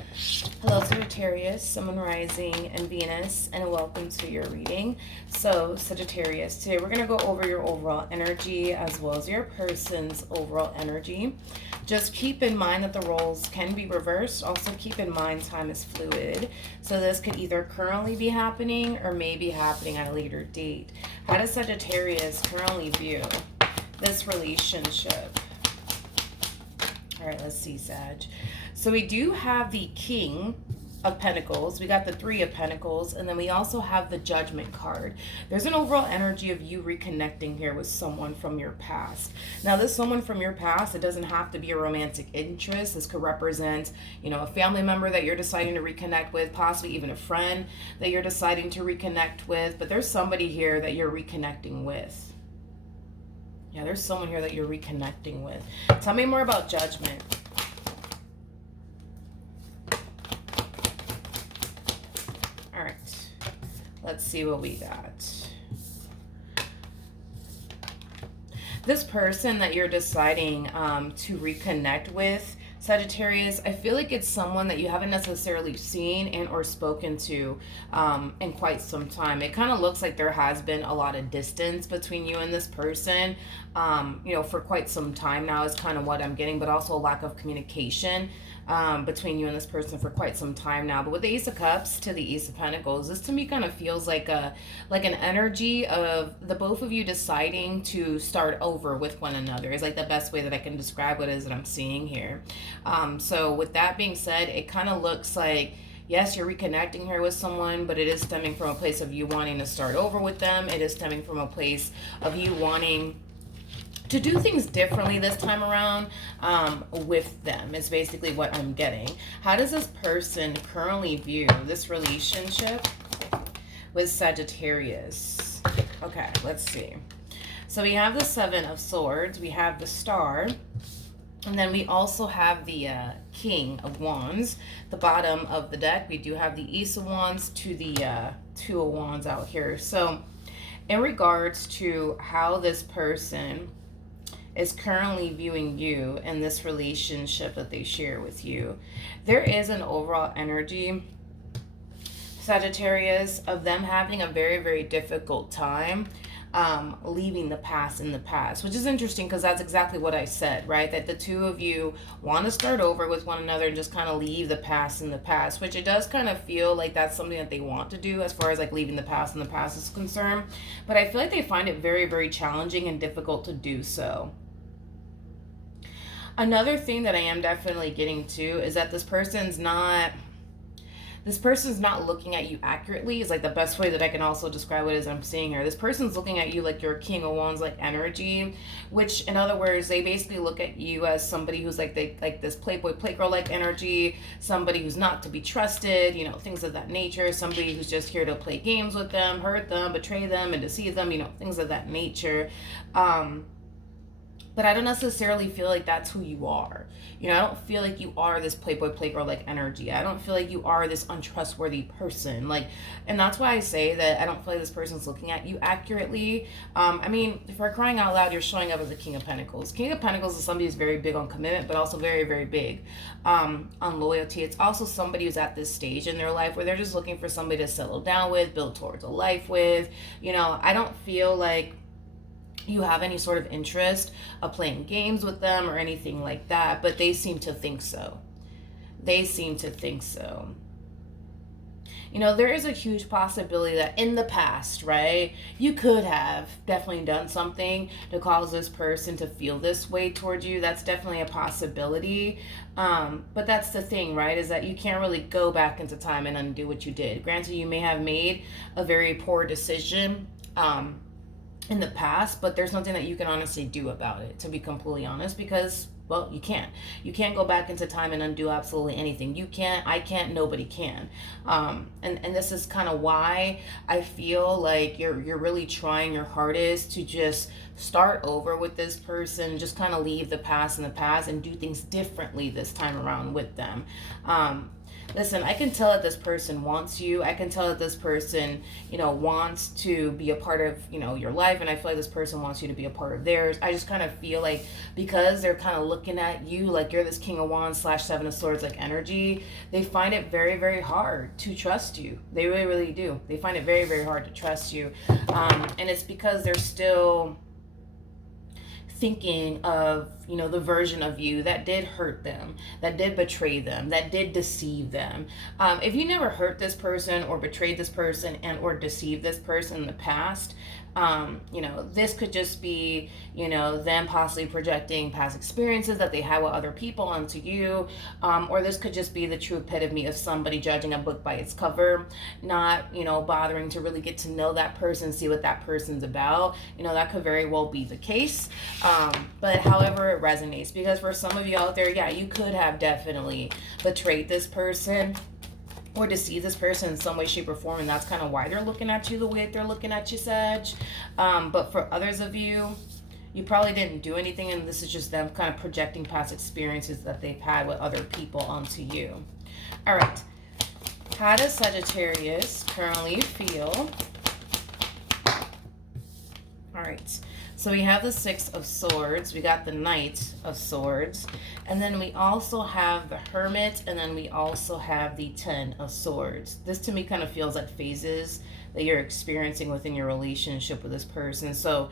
Hello, Sagittarius, Sun, Moon, Rising, and Venus, and welcome to your reading. So, Sagittarius, today we're going to go over your overall energy as well as your person's overall energy. Just keep in mind that the roles can be reversed. Also, keep in mind time is fluid. So, this could either currently be happening or may be happening at a later date. How does Sagittarius currently view this relationship? All right, let's see, Sag. So we do have the King of Pentacles. We got the Three of Pentacles. And then we also have the Judgment card. There's an overall energy of you reconnecting here with someone from your past. Now, this someone from your past, it doesn't have to be a romantic interest. This could represent, a family member that you're deciding to reconnect with, possibly even a friend that you're deciding to reconnect with. But there's somebody here that you're reconnecting with. Yeah, there's someone here that you're reconnecting with. Tell me more about Judgment. All right. Let's see what we got. This person that you're deciding to reconnect with, Sagittarius, I feel like it's someone that you haven't necessarily seen and or spoken to in quite some time. It kind of looks like there has been a lot of distance between you and this person, for quite some time now is kind of what I'm getting, but also a lack of communication between you and this person for quite some time now. But with the Ace of Cups to the Ace of Pentacles, this to me kind of feels like an energy of the both of you deciding to start over with one another is like the best way that I can describe what it is that I'm seeing here. So with that being said, it kind of looks like, yes, you're reconnecting here with someone, but it is stemming from a place of you wanting to start over with them. It is stemming from a place of you wanting to do things differently this time around with them is basically what I'm getting. How does this person currently view this relationship with Sagittarius? Okay, let's see. So we have the Seven of Swords, we have the Star, and then we also have the King of Wands. The bottom of the deck, we do have the Ace of Wands to the Two of Wands out here. So in regards to how this person is currently viewing you and this relationship that they share with you, there is an overall energy, Sagittarius, of them having a very, very difficult time leaving the past in the past, which is interesting because that's exactly what I said, right? That the two of you want to start over with one another and just kind of leave the past in the past, which it does kind of feel like that's something that they want to do as far as like leaving the past in the past is concerned. But I feel like they find it very, very challenging and difficult to do so. Another thing that I am definitely getting to is that this person's not looking at you accurately is like the best way that I can also describe what it is I'm seeing here. This person's looking at you like you're a King of Wands like energy, which in other words, they basically look at you as somebody who's like this playboy, playgirl like energy, somebody who's not to be trusted, things of that nature, somebody who's just here to play games with them, hurt them, betray them, and deceive them, things of that nature. But I don't necessarily feel like that's who you are. I don't feel like you are this playboy, playgirl like energy. I don't feel like you are this untrustworthy person. And that's why I say that I don't feel like this person's looking at you accurately. If we're crying out loud, you're showing up as the King of Pentacles. King of Pentacles is somebody who's very big on commitment, but also very, very big on loyalty. It's also somebody who's at this stage in their life where they're just looking for somebody to settle down with, build towards a life with. I don't feel like you have any sort of interest of playing games with them or anything like that, but they seem to think so. There is a huge possibility that in the past, right, you could have definitely done something to cause this person to feel this way towards you. That's definitely a possibility. But that's the thing, right, is that you can't really go back into time and undo what you did. Granted, you may have made a very poor decision in the past, but there's nothing that you can honestly do about it, to be completely honest, because, well, you can't go back into time and undo absolutely anything. You can't, I can't, nobody can. And this is kind of why I feel like you're really trying your hardest to just start over with this person, just kind of leave the past in the past and do things differently this time around with them. Listen, I can tell that this person wants you. I can tell that this person, wants to be a part of, your life. And I feel like this person wants you to be a part of theirs. I just kind of feel like because they're kind of looking at you like you're this King of Wands / Seven of Swords like energy, they find it very, very hard to trust you. They really, really do. They find it very, very hard to trust you. And it's because they're still thinking of the version of you that did hurt them, that did betray them, that did deceive them. If you never hurt this person or betrayed this person and or deceived this person in the past, this could just be them possibly projecting past experiences that they had with other people onto you, or this could just be the true epitome of somebody judging a book by its cover, not bothering to really get to know that person, see what that person's about. That could very well be the case. But however it resonates, because for some of you out there, yeah, you could have definitely betrayed this person or deceive this person in some way, shape, or form, and that's kind of why they're looking at you the way they're looking at you, Sag. But for others of you, you probably didn't do anything, and this is just them kind of projecting past experiences that they've had with other people onto you. All right. How does Sagittarius currently feel? All right. So we have the Six of Swords, we got the Knight of Swords, and then we also have the Hermit, and then we also have the Ten of Swords. This to me kind of feels like phases that you're experiencing within your relationship with this person. So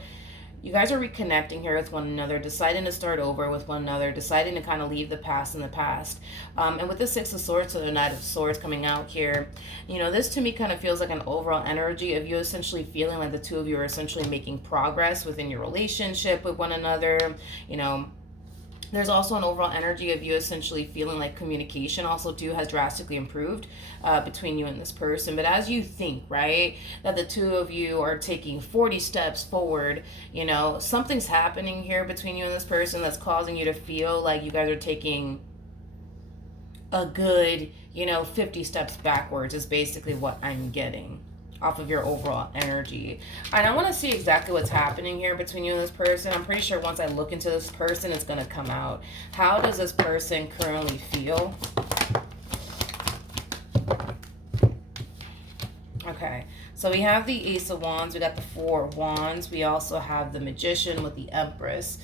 you guys are reconnecting here with one another, deciding to start over with one another, deciding to kind of leave the past in the past. And with the Six of Swords, so the Knight of Swords coming out here, this to me kind of feels like an overall energy of you essentially feeling like the two of you are essentially making progress within your relationship with one another. There's also an overall energy of you essentially feeling like communication also too has drastically improved between you and this person. But as you think, right, that the two of you are taking 40 steps forward, something's happening here between you and this person that's causing you to feel like you guys are taking a good, 50 steps backwards is basically what I'm getting off of your overall energy. And I want to see exactly what's happening here between you and this person. I'm pretty sure once I look into this person, it's going to come out. How does this person currently feel? Okay, so we have the Ace of Wands, we got the Four of Wands, we also have the Magician with the Empress.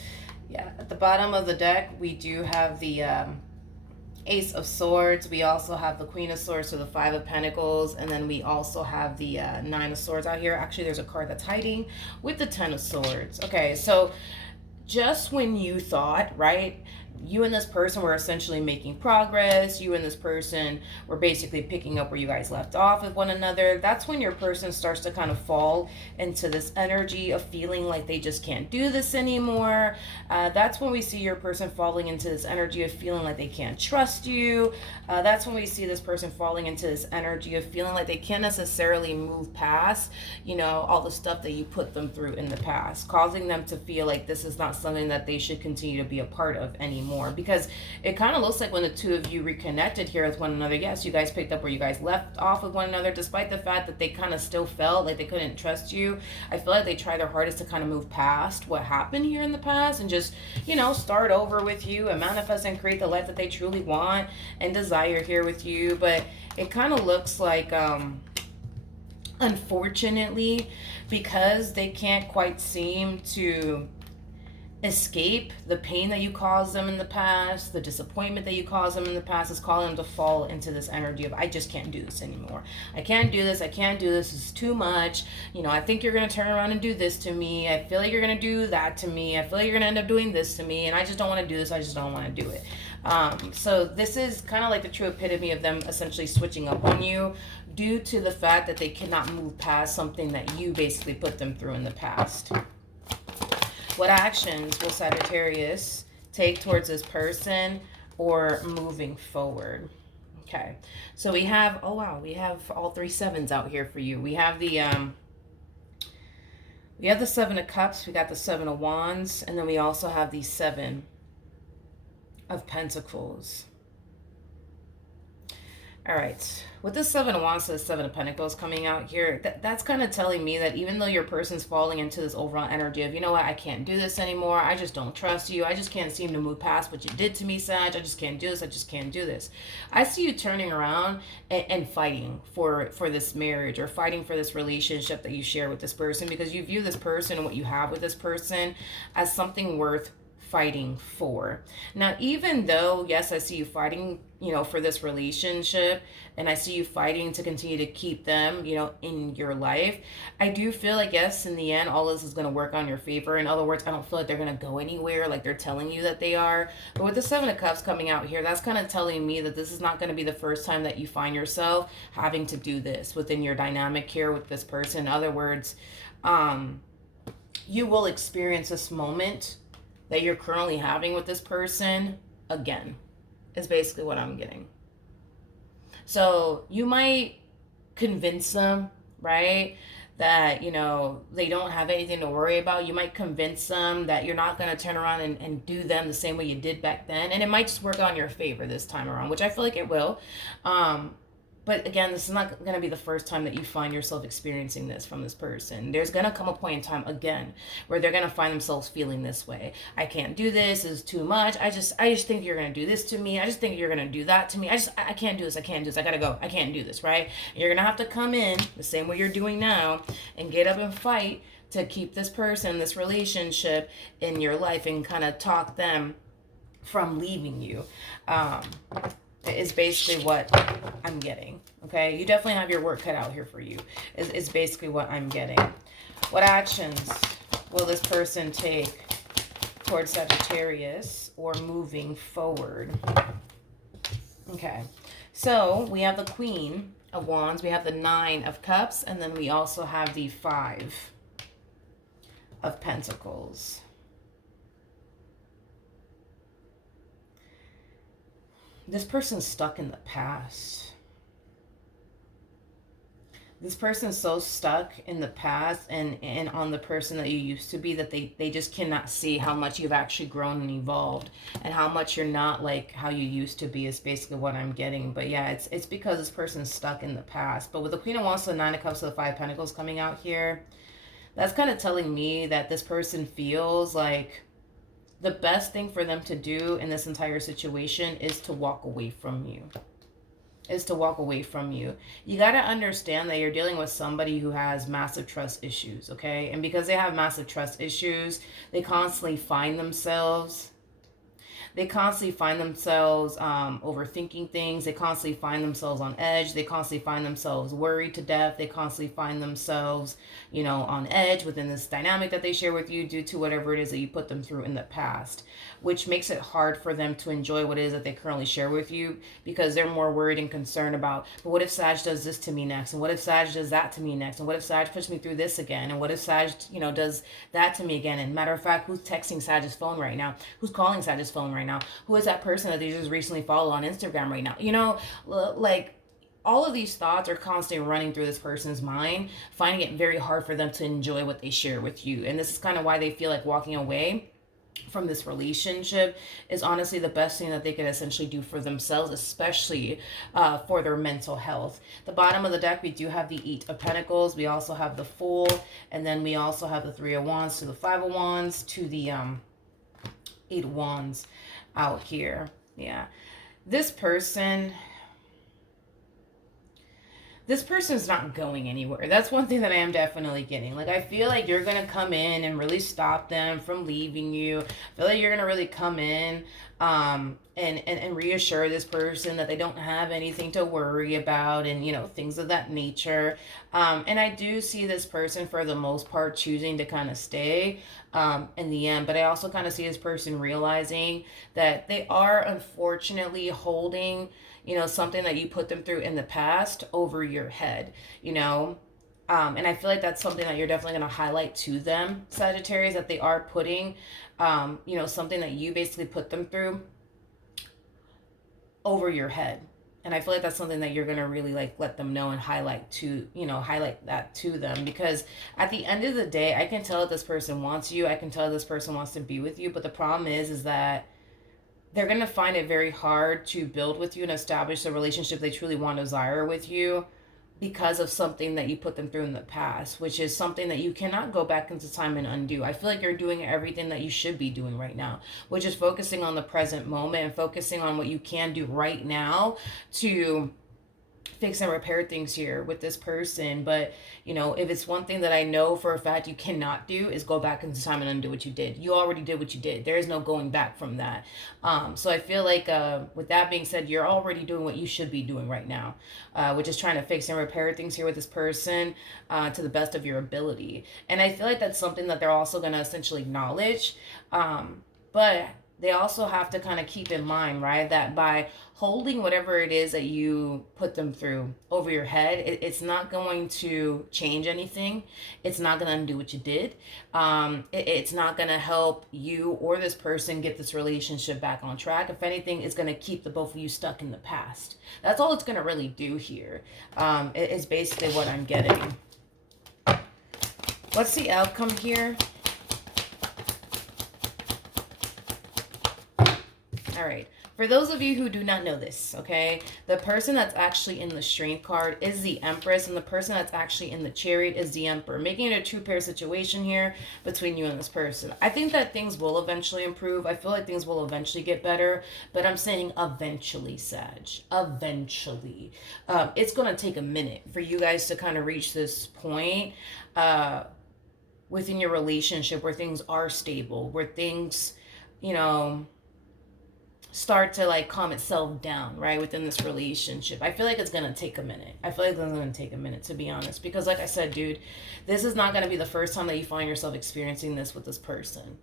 Yeah, at the bottom of the deck, we do have the Ace of Swords. We also have the Queen of Swords, so the Five of Pentacles, and then we also have the Nine of Swords out here. Actually, there's a card that's hiding with the Ten of Swords. Okay, so just when you thought, right, you and this person were essentially making progress, you and this person were basically picking up where you guys left off with one another, that's when your person starts to kind of fall into this energy of feeling like they just can't do this anymore. That's when we see your person falling into this energy of feeling like they can't trust you. That's when we see this person falling into this energy of feeling like they can't necessarily move past, all the stuff that you put them through in the past, causing them to feel like this is not something that they should continue to be a part of anymore. Because it kind of looks like when the two of you reconnected here with one another, yes, you guys picked up where you guys left off with one another, despite the fact that they kind of still felt like they couldn't trust you. I feel like they try their hardest to kind of move past what happened here in the past and just, start over with you and manifest and create the life that they truly want and desire here with you. But it kind of looks like, unfortunately, because they can't quite seem to escape the pain that you caused them in the past, the disappointment that you caused them in the past is calling them to fall into this energy of, I just can't do this anymore. I can't do this. I can't do this. It's too much. I think you're going to turn around and do this to me. I feel like you're going to do that to me. I feel like you're going to end up doing this to me. And I just don't want to do this. I just don't want to do it. So this is kind of like the true epitome of them essentially switching up on you due to the fact that they cannot move past something that you basically put them through in the past. What actions will Sagittarius take towards this person or moving forward? Okay, so we have, oh wow, we have all 3 sevens out here for you. We have the Seven of Cups, we got the Seven of Wands, and then we also have the Seven of Pentacles. All right. With the Seven of Wands to the Seven of Pentacles coming out here, that's kind of telling me that even though your person's falling into this overall energy of, you know what, I can't do this anymore. I just don't trust you. I just can't seem to move past what you did to me, Sag. I just can't do this. I just can't do this. I see you turning around and fighting for this marriage, or fighting for this relationship that you share with this person, because you view this person and what you have with this person as something worth fighting for. Now, even though, yes, I see you fighting, for this relationship, and I see you fighting to continue to keep them, in your life, I do feel like, yes, in the end, all this is going to work on your favor. In other words, I don't feel like they're going to go anywhere like they're telling you that they are. But with the Seven of Cups coming out here, that's kind of telling me that this is not going to be the first time that you find yourself having to do this within your dynamic here with this person. In other words, you will experience this moment that you're currently having with this person again, is basically what I'm getting. So you might convince them, right, that, they don't have anything to worry about. You might convince them that you're not going to turn around and do them the same way you did back then. And it might just work on your favor this time around, which I feel like it will. But again, this is not going to be the first time that you find yourself experiencing this from this person. There's going to come a point in time again where they're going to find themselves feeling this way. I can't do this. It's too much. I just think you're going to do this to me. I just think you're going to do that to me. I can't do this. I can't do this. I got to go. I can't do this, right? And you're going to have to come in the same way you're doing now and get up and fight to keep this person, this relationship in your life, and kind of talk them from leaving you. Is basically what I'm getting. Okay, you definitely have your work cut out here for you. Is basically what I'm getting. What actions will this person take towards Sagittarius or moving forward? Okay, so we have the Queen of Wands, we have the Nine of Cups, and then we also have the Five of Pentacles. This person's stuck in the past. This person's so stuck in the past and on the person that you used to be that they just cannot see how much you've actually grown and evolved, and how much you're not like how you used to be, is basically what I'm getting. But yeah, it's because this person's stuck in the past. But with the Queen of Wands to the Nine of Cups to the Five of Pentacles coming out here, that's kind of telling me that this person feels like the best thing for them to do in this entire situation is to walk away from you. You got to understand that you're dealing with somebody who has massive trust issues, okay? And because they have massive trust issues, they constantly find themselves overthinking things. They constantly find themselves on edge. They constantly find themselves worried to death. They constantly find themselves, on edge within this dynamic that they share with you due to whatever it is that you put them through in the past, which makes it hard for them to enjoy what it is that they currently share with you, because they're more worried and concerned about, but what if Sag does this to me next? And what if Sag does that to me next? And what if Sag puts me through this again? And what if Sag, does that to me again? And matter of fact, who's texting Sag's phone right now? Who's calling Sag's phone right now? Who is that person that they just recently followed on Instagram right now? Like all of these thoughts are constantly running through this person's mind, finding it very hard for them to enjoy what they share with you. And this is kind of why they feel like walking away from this relationship is honestly the best thing that they could essentially do for themselves, especially for their mental health. The bottom of the deck, we do have the Eight of Pentacles. We also have the Fool, and then we also have the Three of Wands to the Five of Wands to the Eight of Wands out here. Yeah, this person's not going anywhere. That's one thing that I am definitely getting. Like, I feel like you're going to come in and really stop them from leaving you. I feel like you're going to really come in and reassure this person that they don't have anything to worry about, and, things of that nature. And I do see this person, for the most part, choosing to kind of stay in the end. But I also kind of see this person realizing that they are unfortunately holding something that you put them through in the past over your head, and I feel like that's something that you're definitely going to highlight to them, Sagittarius, that they are putting, something that you basically put them through over your head. And I feel like that's something that you're going to really let them know and highlight that to them, because at the end of the day, I can tell that this person wants you. I can tell this person wants to be with you. But the problem is that they're going to find it very hard to build with you and establish the relationship they truly want to desire with you because of something that you put them through in the past, which is something that you cannot go back into time and undo. I feel like you're doing everything that you should be doing right now, which is focusing on the present moment and focusing on what you can do right now to fix and repair things here with this person. But if it's one thing that I know for a fact you cannot do, is go back into time and undo what you did. You already did what you did. There is no going back from that. So I feel like with that being said, you're already doing what you should be doing right now, which is trying to fix and repair things here with this person to the best of your ability. And I feel like that's something that they're also going to essentially acknowledge. But they also have to kind of keep in mind, right, that by holding whatever it is that you put them through over your head, it's not going to change anything. It's not going to undo what you did. It's not going to help you or this person get this relationship back on track. If anything, it's going to keep the both of you stuck in the past. That's all it's going to really do here. It's basically what I'm getting. What's the outcome here? All right. For those of you who do not know this, okay, the person that's actually in the Strength card is the Empress, and the person that's actually in the Chariot is the Emperor, making it a two-pair situation here between you and this person. I think that things will eventually improve. I feel like things will eventually get better, but I'm saying eventually, Sag. Eventually. It's going to take a minute for you guys to kind of reach this point within your relationship where things are stable, where things, start to like calm itself down, right, within this relationship. I feel like it's gonna take a minute. To be honest, because like I said, dude, this is not gonna be the first time that you find yourself experiencing this with this person.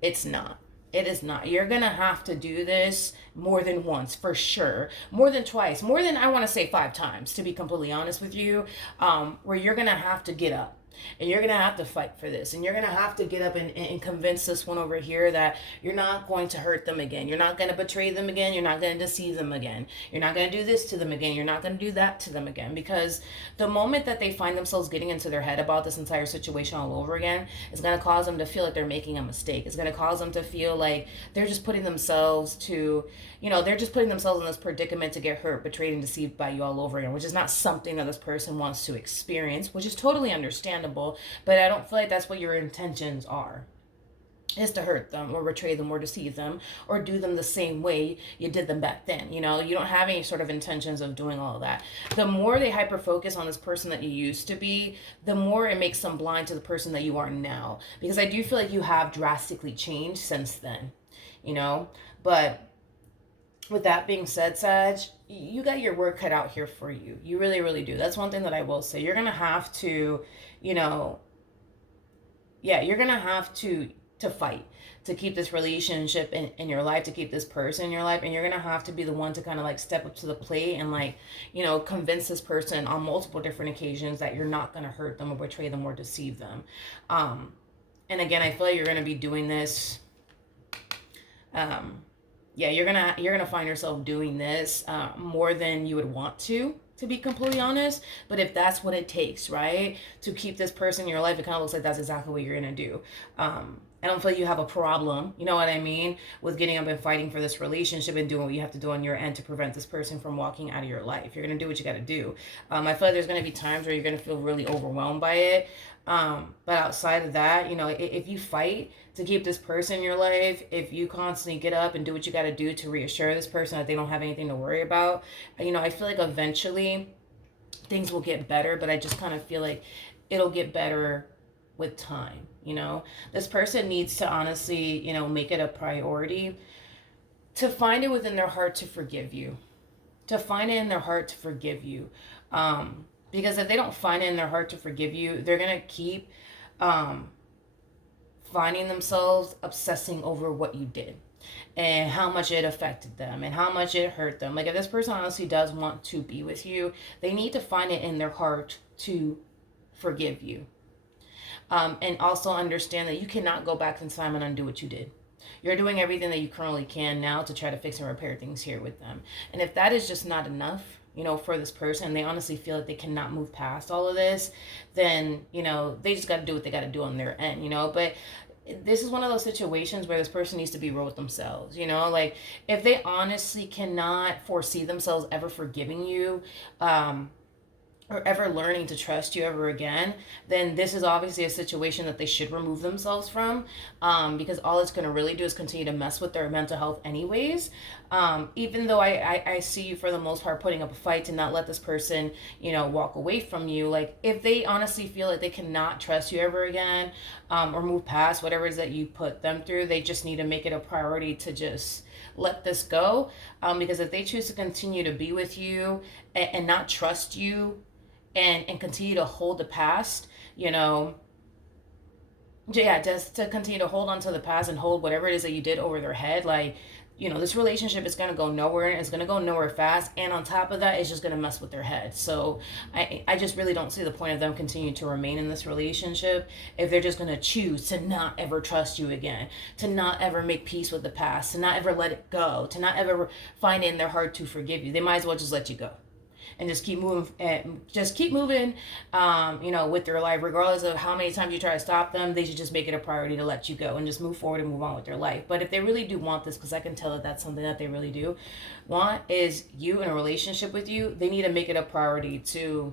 It's not. It is not. You're gonna have to do this more than once, for sure, more than twice, more than, I want to say 5 times, to be completely honest with you, where you're gonna have to get up. And you're going to have to fight for this. And you're going to have to get up and convince this one over here that you're not going to hurt them again. You're not going to betray them again. You're not going to deceive them again. You're not going to do this to them again. You're not going to do that to them again. Because the moment that they find themselves getting into their head about this entire situation all over again, it's going to cause them to feel like they're making a mistake. It's going to cause them to feel like they're just putting themselves to, they're just putting themselves in this predicament to get hurt, betrayed, and deceived by you all over again, which is not something that this person wants to experience, which is totally understandable. But I don't feel like that's what your intentions are, is to hurt them or betray them or deceive them or do them the same way you did them back then. You don't have any sort of intentions of doing all of that. The more they hyper focus on this person that you used to be, the more it makes them blind to the person that you are now, because I do feel like you have drastically changed since then, but with that being said, Sag, you got your work cut out here for you. You really, really do. That's one thing that I will say. You're going to have to, you're going to have to fight to keep this relationship in your life, to keep this person in your life. And you're going to have to be the one to kind of like step up to the plate and like, convince this person on multiple different occasions that you're not going to hurt them or betray them or deceive them. And again, I feel like you're going to be doing this, you're gonna find yourself doing this more than you would want to be completely honest. But if that's what it takes, right, to keep this person in your life, it kind of looks like that's exactly what you're gonna do. I don't feel like you have a problem, you know what I mean, with getting up and fighting for this relationship and doing what you have to do on your end to prevent this person from walking out of your life. You're going to do what you got to do. I feel like there's going to be times where you're going to feel really overwhelmed by it. But outside of that, if you fight to keep this person in your life, if you constantly get up and do what you got to do to reassure this person that they don't have anything to worry about, I feel like eventually things will get better, but I just kind of feel like it'll get better with time. This person needs to honestly, make it a priority to find it within their heart to forgive you, because if they don't find it in their heart to forgive you, they're going to keep finding themselves obsessing over what you did and how much it affected them and how much it hurt them. Like, if this person honestly does want to be with you, they need to find it in their heart to forgive you. And also understand that you cannot go back in time and undo what you did. You're doing everything that you currently can now to try to fix and repair things here with them. And if that is just not enough, for this person, they honestly feel like they cannot move past all of this, then, they just got to do what they got to do on their end, But this is one of those situations where this person needs to be real with themselves, you know, like if they honestly cannot foresee themselves ever forgiving you, or ever learning to trust you ever again, then this is obviously a situation that they should remove themselves from, because all it's going to really do is continue to mess with their mental health anyways. Even though I see you for the most part putting up a fight to not let this person, you know, walk away from you, like if they honestly feel like they cannot trust you ever again, or move past whatever it is that you put them through, they just need to make it a priority to just let this go. Because if they choose to continue to be with you and not trust you, and continue to hold the past, you know, yeah, just to continue to hold on to the past and hold whatever it is that you did over their head, like, you know, this relationship is going to go nowhere. It's going to go nowhere fast. And on top of that, it's just going to mess with their head. So I just really don't see the point of them continuing to remain in this relationship if they're just going to choose to not ever trust you again, to not ever make peace with the past, to not ever let it go, to not ever find it in their heart to forgive you. They might as well just let you go and just keep moving, you know, with their life. Regardless of how many times you try to stop them, they should just make it a priority to let you go and just move forward and move on with their life. But if they really do want this, because I can tell that that's something that they really do want, is you in a relationship with you, they need to make it a priority to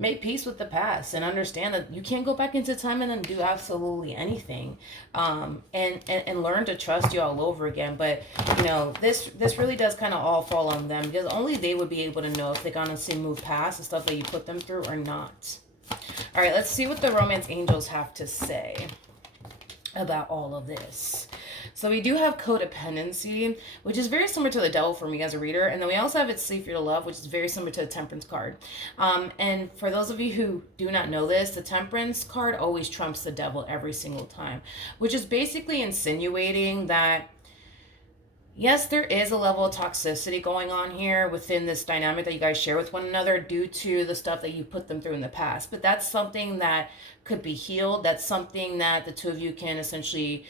make peace with the past and understand that you can't go back into time and then do absolutely anything, and learn to trust you all over again. But you know, this really does kind of all fall on them, because only they would be able to know if they can honestly move past the stuff that you put them through or not. All right, let's see what the romance angels have to say about all of this. So we do have codependency, which is very similar to the devil for me as a reader. And then we also have it's sleep for your love, which is very similar to the temperance card. And for those of you who do not know this, the temperance card always trumps the devil every single time, which is basically insinuating that yes, there is a level of toxicity going on here within this dynamic that you guys share with one another due to the stuff that you put them through in the past. But that's something that could be healed. That's something that the two of you can essentially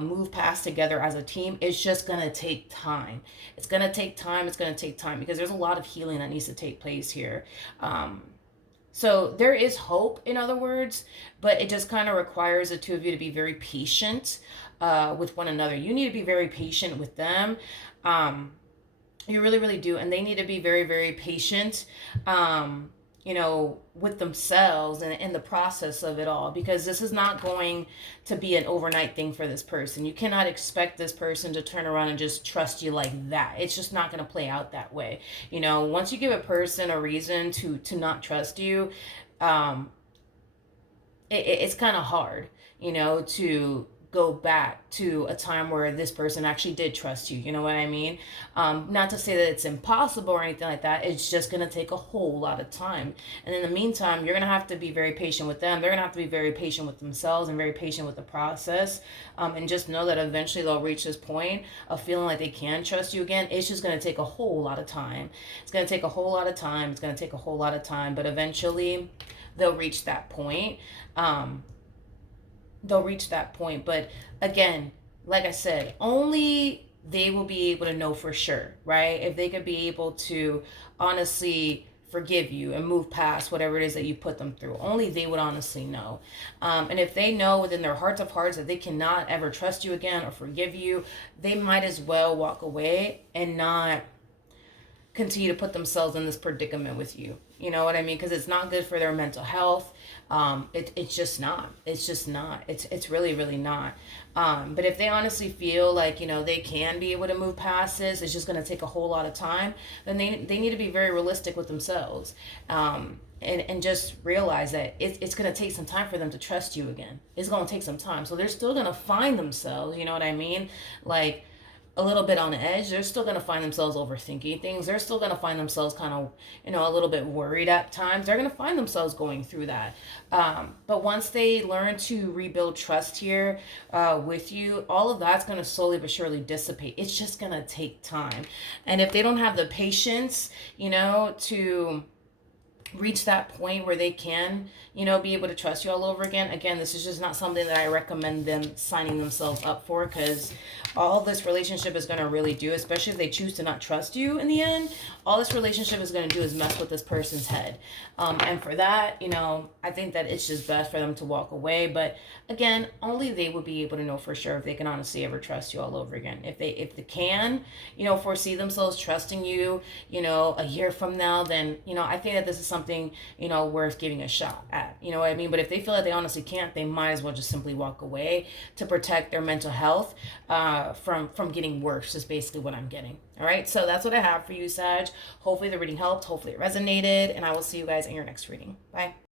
move past together as a team. It's just going to take time. It's going to take time. It's going to take time because there's a lot of healing that needs to take place here. So there is hope, in other words, but it just kind of requires the two of you to be very patient with one another. You need to be very patient with them. You really, really do. And they need to be very, very patient, you know, with themselves and in the process of it all, because this is not going to be an overnight thing for this person. You cannot expect this person to turn around and just trust you like that. It's just not going to play out that way. You know, once you give a person a reason to not trust you, it's kind of hard, you know, to go back to a time where this person actually did trust you. You know what I mean? Not to say that it's impossible or anything like that. It's just going to take a whole lot of time. And in the meantime, you're going to have to be very patient with them. They're going to have to be very patient with themselves and very patient with the process. And just know that eventually they'll reach this point of feeling like they can trust you again. It's just going to take a whole lot of time. It's going to take a whole lot of time. It's going to take a whole lot of time. But eventually they'll reach that point. But again, like I said, only they will be able to know for sure, right? If they could be able to honestly forgive you and move past whatever it is that you put them through, only they would honestly know. And if they know within their hearts of hearts that they cannot ever trust you again or forgive you, they might as well walk away and not continue to put themselves in this predicament with you. You know what I mean? Because it's not good for their mental health. It's just not. It's really, really not. But if they honestly feel like, you know, they can be able to move past this, it's just going to take a whole lot of time, then they need to be very realistic with themselves. And just realize that it's going to take some time for them to trust you again. It's going to take some time. So they're still going to find themselves, you know what I mean? Like, a little bit on edge. They're still going to find themselves overthinking things. They're still going to find themselves kind of, you know, a little bit worried at times. They're going to find themselves going through that. But once they learn to rebuild trust here with you, all of that's going to slowly but surely dissipate. It's just going to take time. And if they don't have the patience, you know, to reach that point where they can, be able to trust you all over again. Again, this is just not something that I recommend them signing themselves up for, because all this relationship is going to really do, especially if they choose to not trust you in the end, all this relationship is going to do is mess with this person's head. And for that, I think that it's just best for them to walk away. But again, only they would be able to know for sure if they can honestly ever trust you all over again. If they can, foresee themselves trusting you, a year from now, then, I think that this is something, worth giving a shot at. You know what I mean? But if they feel that they honestly can't, they might as well just simply walk away to protect their mental health from getting worse, is basically what I'm getting. All right, so that's what I have for you, Sag. Hopefully the reading helped. Hopefully it resonated, and I will see you guys in your next reading. Bye.